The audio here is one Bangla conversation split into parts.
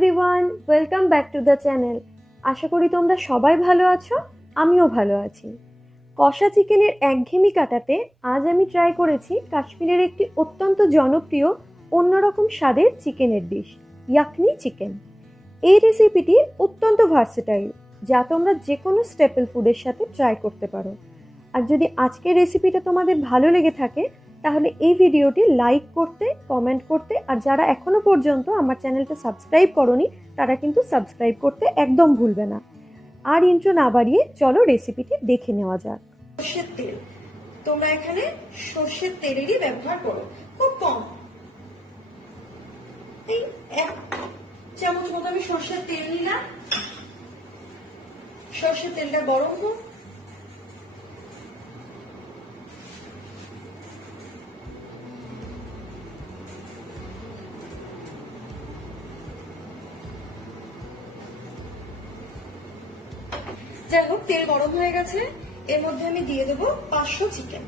Everyone, welcome back to the channel. আশা করি তোমরা সবাই ভালো আছো, আমিও ভালো আছি। কষা চিকেনের একঘেয়েমি কাটাতে আজ আমি ট্রাই করেছি কাশ্মীরের একটি অত্যন্ত জনপ্রিয় অন্যরকম স্বাদের চিকেনের ডিশ, ইয়াকনি চিকেন। এই রেসিপিটি অত্যন্ত ভার্সেটাইল, যা তোমরা যে কোনো স্টেপল ফুডের সাথে ট্রাই করতে পারো। আর যদি আজকের রেসিপিটা তোমাদের ভালো লেগে থাকে তাহলে এই ভিডিওটি লাইক করতে, কমেন্ট করতে, আর যারা এখনো পর্যন্ত আমার চ্যানেলটা সাবস্ক্রাইব করোনি তারা কিন্তু সাবস্ক্রাইব করতে একদম ভুলবে না। আর ইন্ট্রো না বাড়িয়ে চলো রেসিপিটি দেখে নেওয়া যাক। সর্ষের তেল, তোমরা এখানে সর্ষের তেলেরই ব্যবহার করো, খুব কম। এই 1 চামচ মতো আমি সর্ষের তেল নিলাম। সর্ষের তেলটা গরম হোক। যাই হোক, তেল গরম হয়ে গেছে। এর মধ্যে আমি দিয়ে দেবো 500 চিকেন।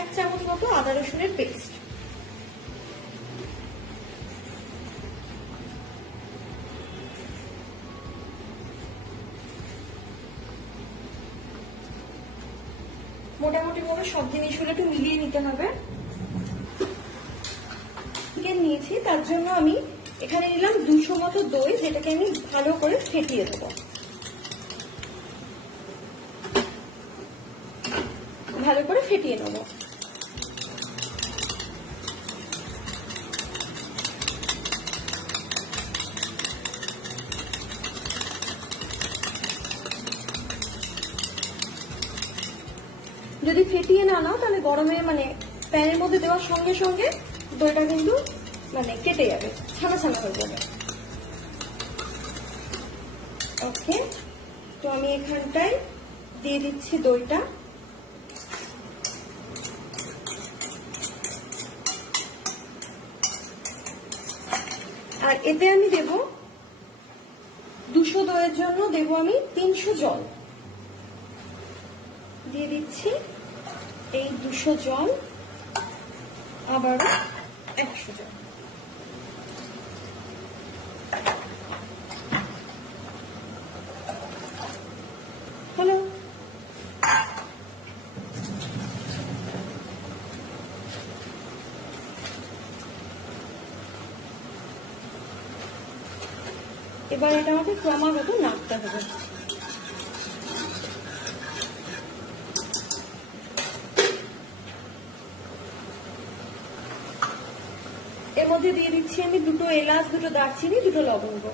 এক চামচ মতো আদা রসুনের পেস্ট। মোটামুটি ভাবে সব জিনিসগুলো একটু মিলিয়ে নিতে হবে। চিকেন নিয়েছি, তার জন্য আমি এখানে নিলাম 200 মতো দই, যেটাকে আমি ভালো করে ফেটিয়ে দেবো। ভালো করে ফেটিয়ে নেবো। যদি ফেটিয়ে না নাও তাহলে গরমে প্যানের মধ্যে দেওয়ার সঙ্গে সঙ্গে দইটা কিন্তু কেটে যাবে, ছানা ছানা হয়ে যাবে। ওকে, তো আমি এখানটায় দিয়ে দিচ্ছি দইটা। আর এতে আমি দেব 200 দইয়ের জন্য দেব আমি 300 জল দিয়ে দিচ্ছি। এই 200 জল, আবার 100 জল। হলো। এবার এটা আমাকে ক্রমাগত নাড়তে হবে। এর মধ্যে দিয়ে দিচ্ছি আমি 2 এলাচ, 2 দারচিনি, 2 লবঙ্গ।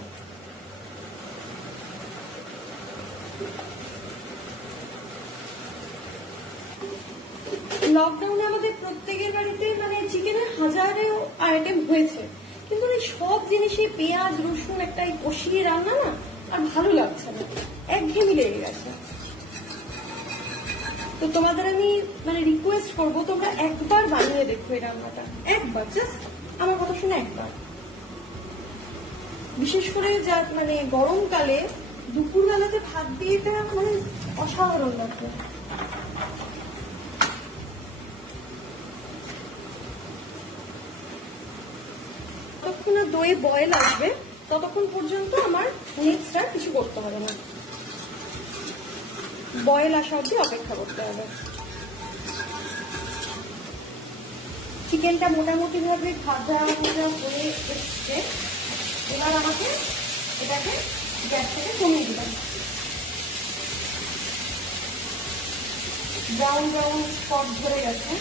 লকডাউনে আমাদের প্রত্যেকের বাড়িতে চিকেনের হাজারেও আইটেম হয়েছে, কিন্তু সব জিনিসে পেঁয়াজ রসুন একটা কষিয়ে রান্না না আর ভালো লাগছে না, একঘেয়েমি লেগে গেছে। তো তোমাদের আমি রিকোয়েস্ট করবো, তোমরা একবার বানিয়ে দেখো এই রান্নাটা, একবার, জাস্ট আমার কথা শুনে একবার। বিশেষ করে যা গরমকালে দুপুরবেলাতে ভাত দিয়ে এটা অসাধারণ লাগবে। যতক্ষণ না দই বয়েল আসবে ততক্ষণ পর্যন্ত আমার নেক্সট আর কিছু করতে হবে না। বয়েল আসা অব্দি অপেক্ষা করতে হবে। চিকেনটা মোটামুটি ভাবে ভাজা ভাজা হয়ে এসছে। এবার আমাকে এটাকে গ্যাস থেকে কমিয়ে দিলাম। ব্রাউন ব্রাউন স্পট ধরে গেছে।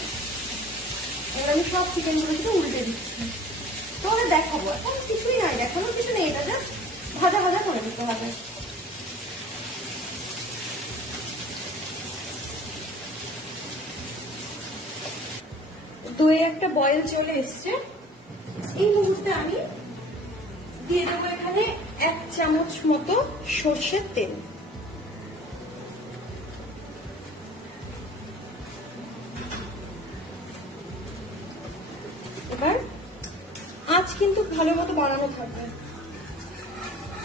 এবার আমি সব চিকেনগুলোকে উল্টে দিচ্ছি। তোমাদের দেখাবো, এখন কিছুই নাই, দেখানোর কিছু নেই, এটা জাস্ট ভাজা ভাজা করে দিতে হবে। দই একটা বয়েল চলে এসছে। এই মুহূর্তে আমি দিয়ে দেবো এখানে 1 চামচ মতো সর্ষের তেল। এবার আঁচ কিন্তু ভালো মতো বাড়ানো থাকবে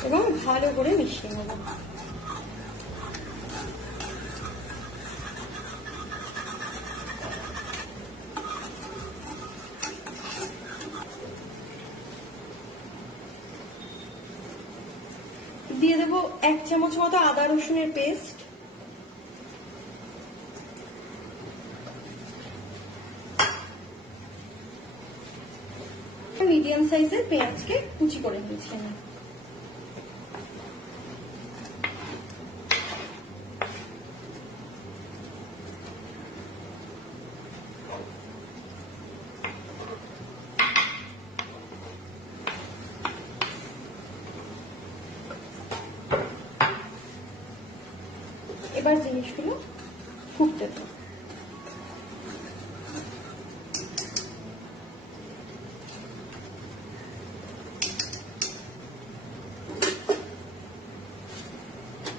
এবং ভালো করে মিশিয়ে নেব। দিয়ে দেবো 1 চামচ মতো আদা রসুনের পেস্ট, মিডিয়াম সাইজের পেঁয়াজকে কুচি করে নিয়েছি আমি। এবার জিনিসগুলো ফুটতে দেব।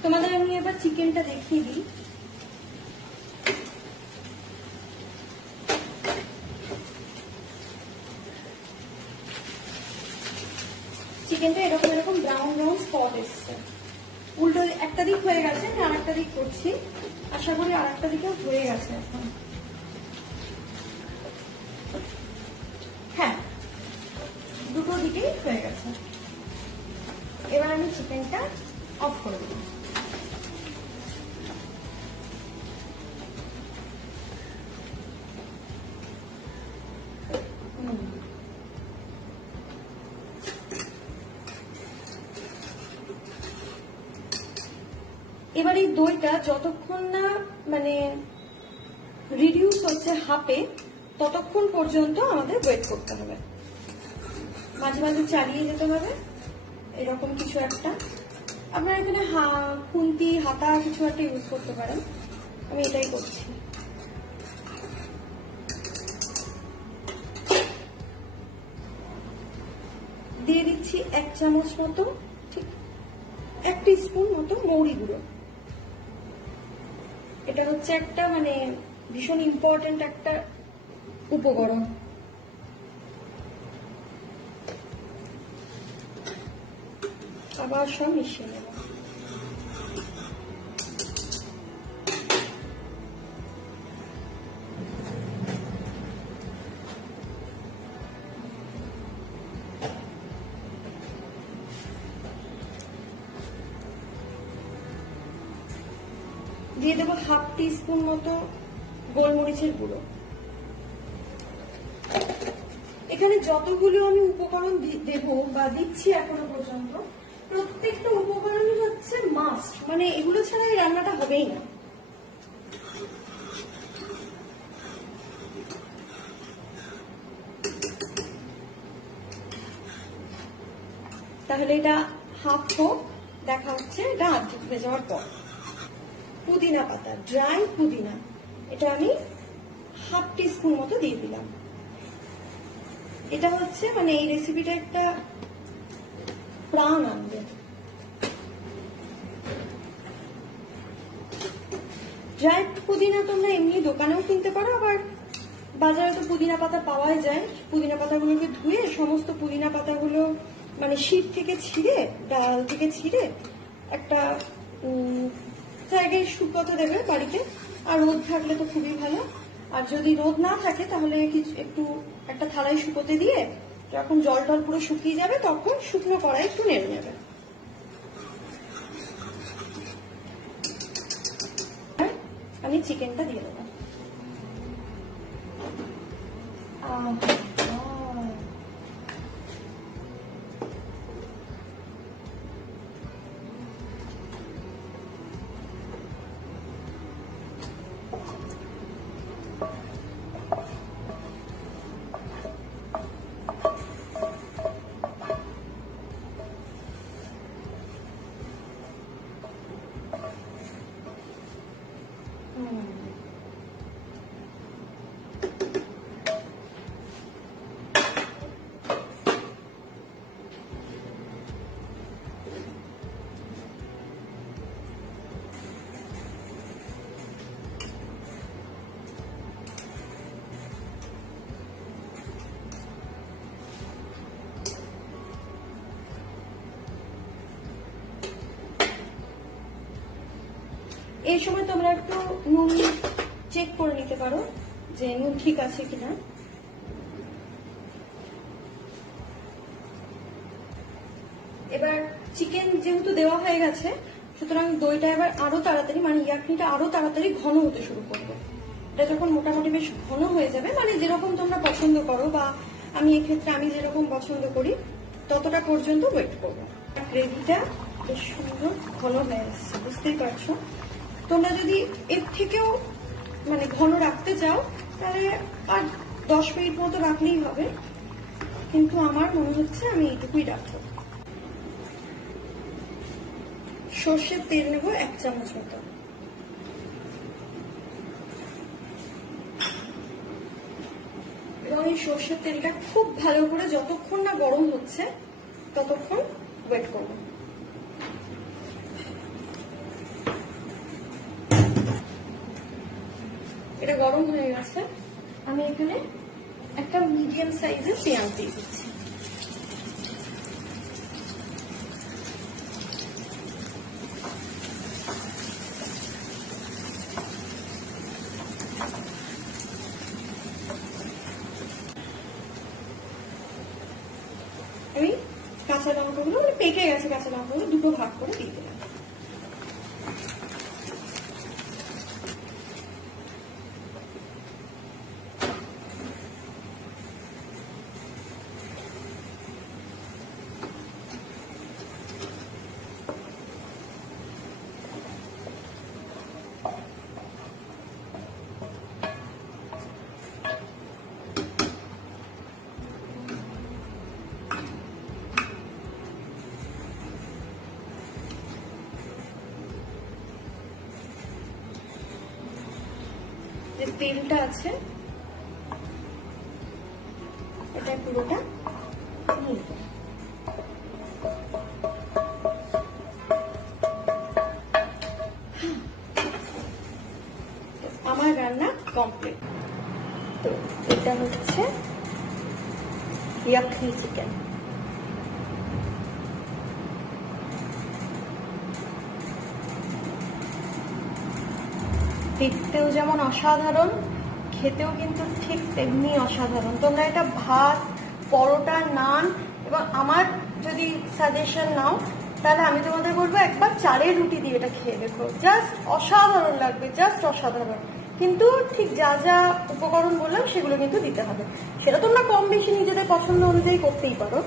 তোমাদের আমি এবার চিকেনটা দেখিয়ে দিই। চিকেনটা এরকম এরকম ব্রাউন ব্রাউন স্পট এসছে। উল্টো একটা দিক হয়ে গেছে, আমি আর একটা দিক করছি, আশা করি আর একটা দিকেও হয়ে গেছে এখন। হ্যাঁ, দুটো দিকেই হয়ে গেছে। এবার আমি চিকেনটা অফ করে দেব। এবার এই দইটা যতক্ষণ না মানে রিডিউস হচ্ছে হাফে, ততক্ষণ পর্যন্ত আমাদের ওয়েট করতে হবে। মাঝে মাঝে চালিয়ে যেতে হবে, এরকম কিছু একটা। আপনারা এখানে খুন্তি হাতা কিছু একটা ইউজ করতে পারেন, আমি এটাই করছি। দিয়ে দিচ্ছি 1 চামচ মতো, ঠিক 1 টিস্পুন মতো মৌরি গুঁড়ো। এটা হচ্ছে একটা মানে ভীষণ ইম্পর্টেন্ট একটা উপকরণ। আবার সব মিশিয়ে নেব। দিয়ে দেবো 1/2 টিস্পুন মতো গোলমরিচের গুঁড়ো। এখানে যতগুলো আমি উপকরণ দেব বা দিচ্ছি এখনো পর্যন্ত, প্রত্যেকটা উপকরণই হচ্ছে মাস্ট, মানে এগুলো ছাড়া এই রান্নাটা হবেই না। তাহলে এটা হাফ হোক, দেখা হচ্ছে এটা অর্ধেক হয়ে যাওয়ার পর। পুদিনা পাতা, ড্রাই পুদিনা, এটা আমি 1/2 টিস্পুন মতো দিয়ে দিলাম। এটা হচ্ছে মানে এই রেসিপিটা একটা প্রাণ আনবে। ড্রাই পুদিনা তোমরা এমনি দোকানেও কিনতে পারো, আবার বাজারে তো পুদিনা পাতা পাওয়াই যায়। পুদিনা পাতাগুলোকে ধুয়ে সমস্ত পুদিনা পাতাগুলো মানে শীত থেকে ছিঁড়ে, ডাল থেকে ছিঁড়ে একটা জায়গায় শুকোতে দেবে বাড়িতে। আর রোদ থাকলে তো খুবই ভালো, আর যদি রোদ না থাকে তাহলে কিছু একটু একটা থালায় শুকোতে দিয়ে যখন জল টল পুরো শুকিয়ে যাবে তখন শুকনো কড়াই একটু নেড়ে নেবে। আমি চিকেনটা দিয়ে দেবো। এই সময় তোমরা একটু নুন চেক করে নিতে পারো যে নুন ঠিক আছে কিনা। এবার চিকেন যেহেতু দেওয়া হয়ে গেছে, সুতরাং দইটা এবার আরো তাড়াতাড়ি, মানে ইয়াকনিটা আরো তাড়াতাড়ি ঘন হতে শুরু করবে। এটা যখন মোটামুটি বেশ ঘন হয়ে যাবে, মানে যেরকম তোমরা পছন্দ করো, বা আমি এক্ষেত্রে আমি যেরকম পছন্দ করি ততটা পর্যন্ত ওয়েট করবো। গ্রেভিটা বেশ সুন্দর ঘন হয়ে আসছে, বুঝতেই পারছো। তোমরা যদি এর থেকেও মানে ঘন রাখতে চাও তাহলে আর 10 মিনিট মতো রাখলেই হবে, কিন্তু আমার মনে হচ্ছে আমি এইটুকুই রাখবো। সর্ষের তেল নেব 1 চামচ মতো। এবং এই সর্ষের তেলটা খুব ভালো করে যতক্ষণ না গরম হচ্ছে ততক্ষণ ওয়েট করব। এটা গরম হয়ে গেছে, আমি এখানে একটা মিডিয়াম সাইজের পেঁয়াজ দিয়ে দিচ্ছি। আমি কাঁচা লঙ্কাগুলো, মানে পেকে গেছে কাঁচা লঙ্কাগুলো, দুটো ভাগ করে দিয়ে দিলাম। যে তেলটা আছে এটা পুরোটা নিয়ে নেব। আমার রান্না কমপ্লিট। তো এটা হচ্ছে ইয়াকনি চিকেন। দেখতেও যেমন অসাধারণ, খেতেও কিন্তু ঠিক তেমনি অসাধারণ। তোমরা এটা ভাত, পরোটা, নান, এবং আমার যদি সাজেশন নাও তাহলে আমি তোমাদের বলবো একবার চালের রুটি দিয়ে এটা খেয়ে দেখো, জাস্ট অসাধারণ লাগবে, জাস্ট অসাধারণ। কিন্তু ঠিক যা যা উপকরণ বললাম সেগুলো কিন্তু দিতে হবে, সেটা তোমরা কম বেশি নিজেদের পছন্দ অনুযায়ী করতেই পারো।